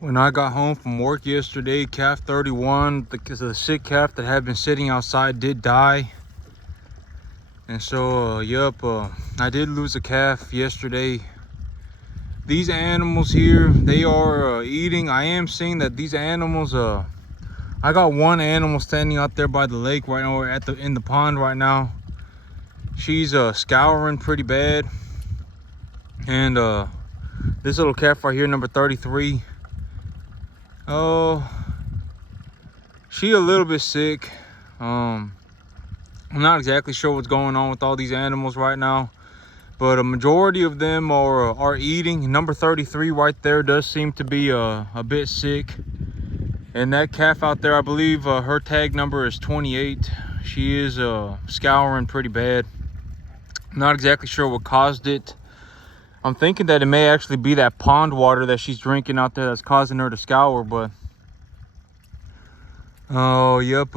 When I got home from work yesterday, calf 31, the sick calf that had been sitting outside did die. And so, I did lose a calf yesterday. These animals here, they are eating. I am seeing that these animals, I got one animal standing out there by the lake right now, or in the pond right now. She's scouring pretty bad. And this little calf right here, number 33. Oh, she a little bit sick. I'm not exactly sure what's going on with all these animals right now, but a majority of them are eating. Number 33 right there does seem to be a bit sick. And that calf out there, I believe her tag number is 28. She is scouring pretty bad. I'm not exactly sure what caused it. I'm thinking that it may actually be that pond water that she's drinking out there that's causing her to scour, but oh, yep.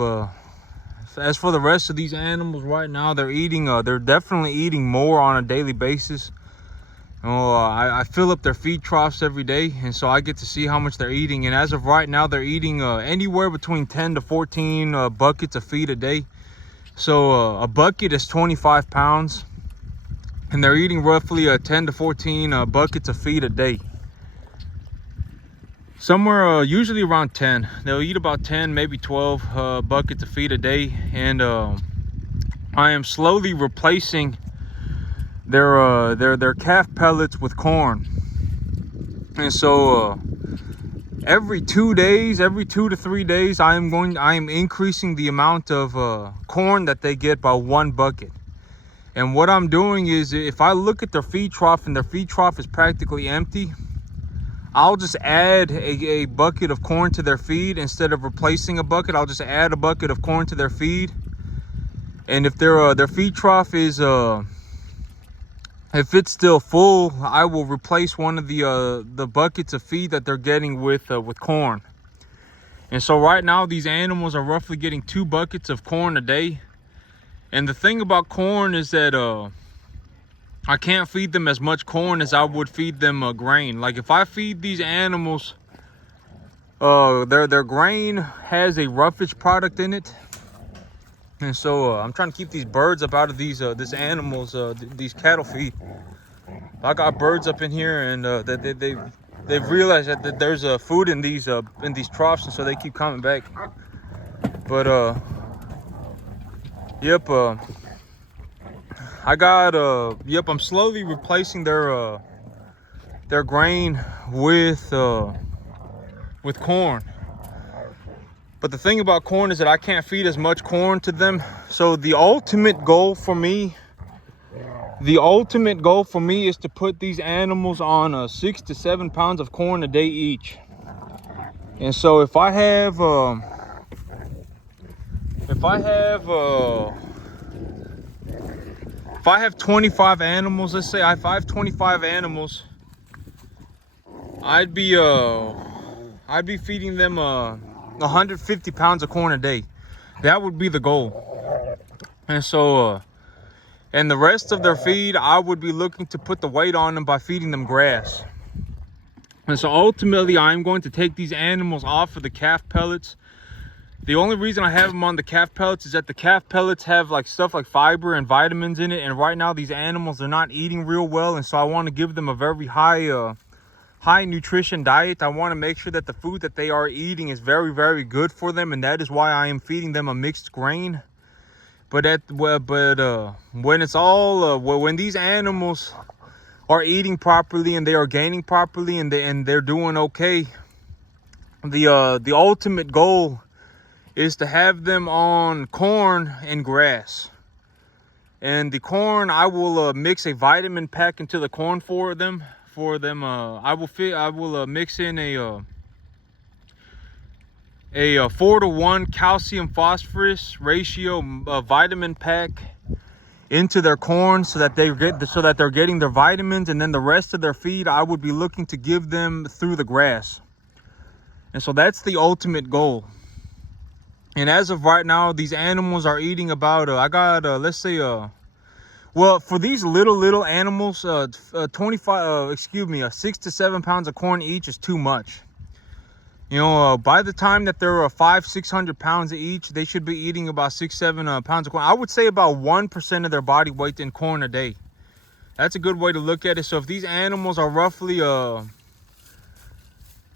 As for the rest of these animals right now, they're eating. They're definitely eating more on a daily basis. I fill up their feed troughs every day, and so I get to see how much they're eating. And as of right now, they're eating anywhere between 10 to 14 buckets of feed a day. So a bucket is 25 pounds, and they're eating roughly 10 to 14 buckets of feed a day. Somewhere usually around 10. They'll eat about 10, maybe 12 buckets of feed a day. And I am slowly replacing their calf pellets with corn. And so every 2 days, every 2 to 3 days, I am increasing the amount of corn that they get by 1 bucket. And what I'm doing is, if I look at their feed trough and their feed trough is practically empty, I'll just add a bucket of corn to their feed. Instead of replacing a bucket, I'll just add a bucket of corn to their feed. And if their feed trough is if it's still full, I will replace one of the buckets of feed that they're getting with corn. And so right now, these animals are roughly getting 2 buckets of corn a day. And the thing about corn is that I can't feed them as much corn as I would feed them grain. Like if I feed these animals, their grain has a roughage product in it. And so I'm trying to keep these birds up out of these these cattle feed. I got birds up in here, and they've realized that there's food in these troughs, and so they keep coming back. But I'm slowly replacing their grain with corn. But the thing about corn is that I can't feed as much corn to them. So the ultimate goal for me is to put these animals on 6 to 7 pounds of corn a day each. And so if I have 25 animals, let's say if I have 25 animals, I'd be feeding them 150 pounds of corn a day. That would be the goal. And so and the rest of their feed, I would be looking to put the weight on them by feeding them grass. And so ultimately, I'm going to take these animals off of the calf pellets. The only reason I have them on the calf pellets is that the calf pellets have like stuff like fiber and vitamins in it. And right now, these animals are not eating real well. And so I want to give them a very high nutrition diet. I want to make sure that the food that they are eating is very, very good for them. And that is why I am feeding them a mixed grain. But when it's all when these animals are eating properly and they are gaining properly and they're doing okay, the ultimate goal is to have them on corn and grass. And the corn, I will mix a vitamin pack into the corn for them. I will mix in a 4-to-1 calcium phosphorus ratio vitamin pack into their corn so that they're getting their vitamins. And then the rest of their feed, I would be looking to give them through the grass. And so that's the ultimate goal. And as of right now, these animals are eating about let's say well, for these little animals, 6 to 7 pounds of corn each is too much. You know, by the time that they're 500-600 pounds each, they should be eating about 6-7 pounds of corn. I would say about 1% of their body weight in corn a day. That's a good way to look at it. So if these animals are roughly,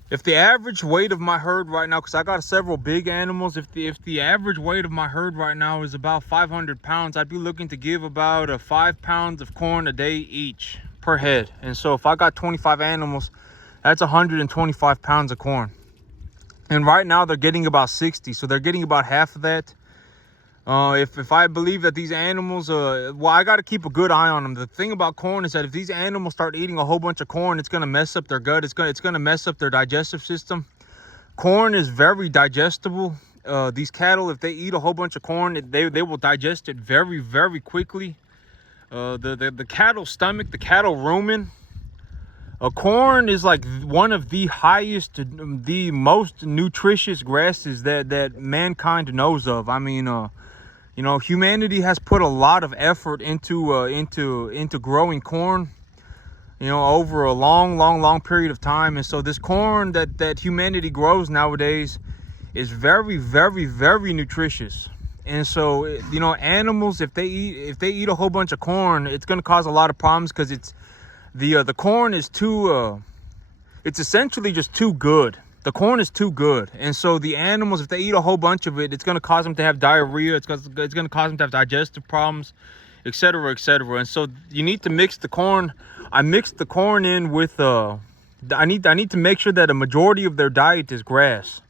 if the average weight of my herd right now, because I got several big animals, if the average weight of my herd right now is about 500 pounds, I'd be looking to give about 5 pounds of corn a day each per head. And so if I got 25 animals, that's 125 pounds of corn. And right now they're getting about 60, so they're getting about half of that. If I believe that these animals, well, I got to keep a good eye on them. The thing about corn is that if these animals start eating a whole bunch of corn, it's going to mess up their gut. It's going to mess up their digestive system. Corn is very digestible. These cattle, if they eat a whole bunch of corn, they will digest it very, very quickly. The cattle stomach, the cattle rumen, corn is like one of the highest, the most nutritious grasses that mankind knows of. I mean, you know, humanity has put a lot of effort into growing corn, you know, over a long period of time. And so this corn that humanity grows nowadays is very, very, very nutritious. And so, you know, animals, if they eat a whole bunch of corn, it's going to cause a lot of problems, because it's the corn is too it's essentially just too good. The corn is too good. And so the animals, if they eat a whole bunch of it, it's going to cause them to have diarrhea. It's going to cause them to have digestive problems, etc., etc. And so you need to mix the corn. I mixed the corn in with I need to make sure that a majority of their diet is grass.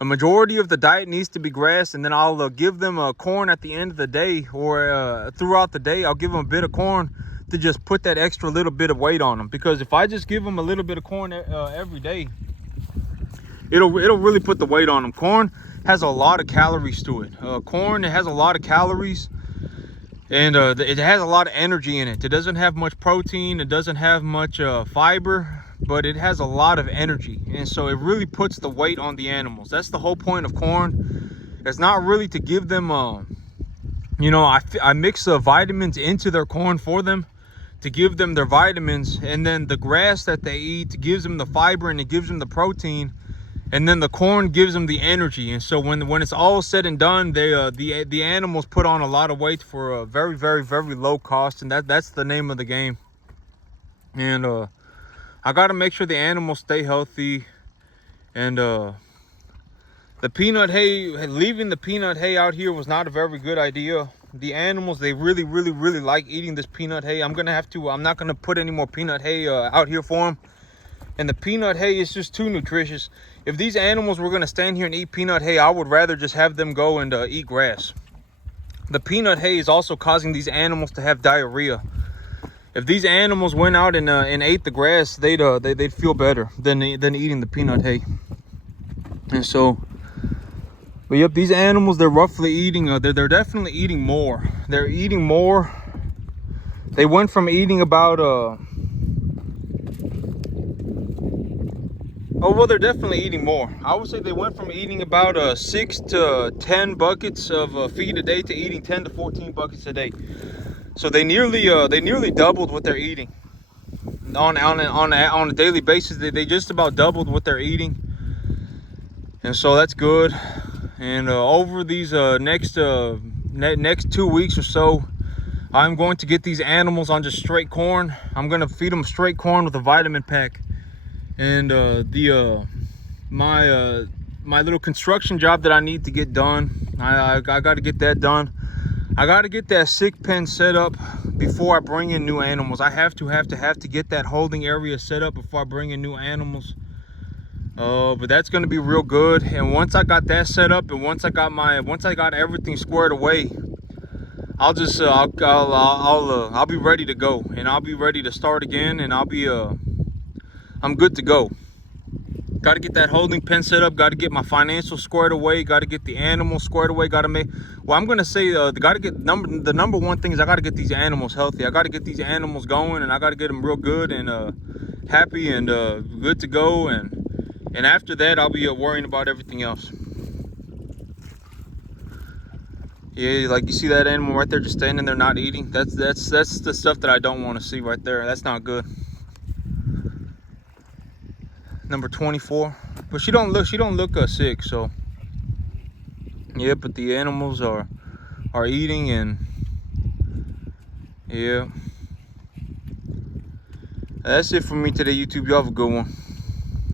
A majority of the diet needs to be grass, and then I'll give them corn at the end of the day, or throughout the day. I'll give them a bit of corn to just put that extra little bit of weight on them. Because if I just give them a little bit of corn every day, it'll really put the weight on them. Corn has a lot of calories to it. Corn, it has a lot of calories, and it has a lot of energy in it. It doesn't have much protein, it doesn't have much fiber, but it has a lot of energy. And so it really puts the weight on the animals. That's the whole point of corn. It's not really to give them you know, I mix vitamins into their corn for them, to give them their vitamins, and then the grass that they eat gives them the fiber and it gives them the protein, and then the corn gives them the energy. And so when it's all said and done, the animals put on a lot of weight for a very, very, very low cost, and that's the name of the game. And I got to make sure the animals stay healthy. And the peanut hay, leaving the peanut hay out here was not a very good idea. The animals, they really, really, really like eating this peanut hay. I'm not gonna put any more peanut hay out here for them. And the peanut hay is just too nutritious. If these animals were gonna stand here and eat peanut hay, I would rather just have them go and eat grass. The peanut hay is also causing these animals to have diarrhea. If these animals went out and ate the grass, they'd feel better than eating the peanut hay. And so, but yep, these animals, they're roughly eating, they're definitely eating more. They're eating more. They went from eating about, oh, well, they're definitely eating more. I would say they went from eating about 6 to 10 buckets of feed a day to eating 10 to 14 buckets a day. So they nearly doubled what they're eating. On a daily basis, they just about doubled what they're eating. And so that's good. And over these next 2 weeks or so, I'm going to get these animals on just straight corn. I'm going to feed them straight corn with a vitamin pack. And my little construction job that I need to get done, I got to get that done. I got to get that sick pen set up before I bring in new animals. I have to get that holding area set up before I bring in new animals. But that's going to be real good. And once I got that set up, and once I got everything squared away, I'll just I'll be ready to go, and I'll be ready to start again, and I'm good to go. Got to get that holding pen set up, got to get my financials squared away, got to get the animals squared away, got to make, well, I'm going to say the number one thing is I got to get these animals healthy. I got to get these animals going, and I got to get them real good and happy and good to go. And after that, I'll be worrying about everything else. Yeah, like you see that animal right there just standing there not eating. That's the stuff that I don't want to see right there. That's not good. Number 24. But she don't look sick, so yeah. But the animals are eating, and yeah. That's it for me today, YouTube. Y'all have a good one.